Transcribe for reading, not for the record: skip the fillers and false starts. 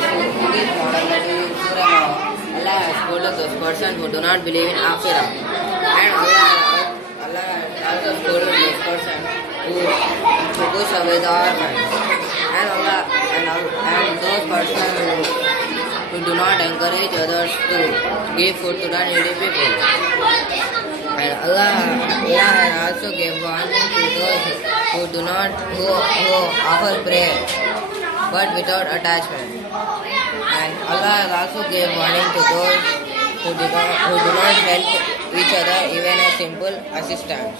this model that is Surah Allah has scolded those persons who do not believe in Akhirah. And Allah has also scolded those persons who push away the orphans. And those persons who do not encourage others to give food to the needy people. And Allah has also gave warning to those who offer prayer but without attachment. And Allah has also gave warning to those who do not help each other even a simple assistance.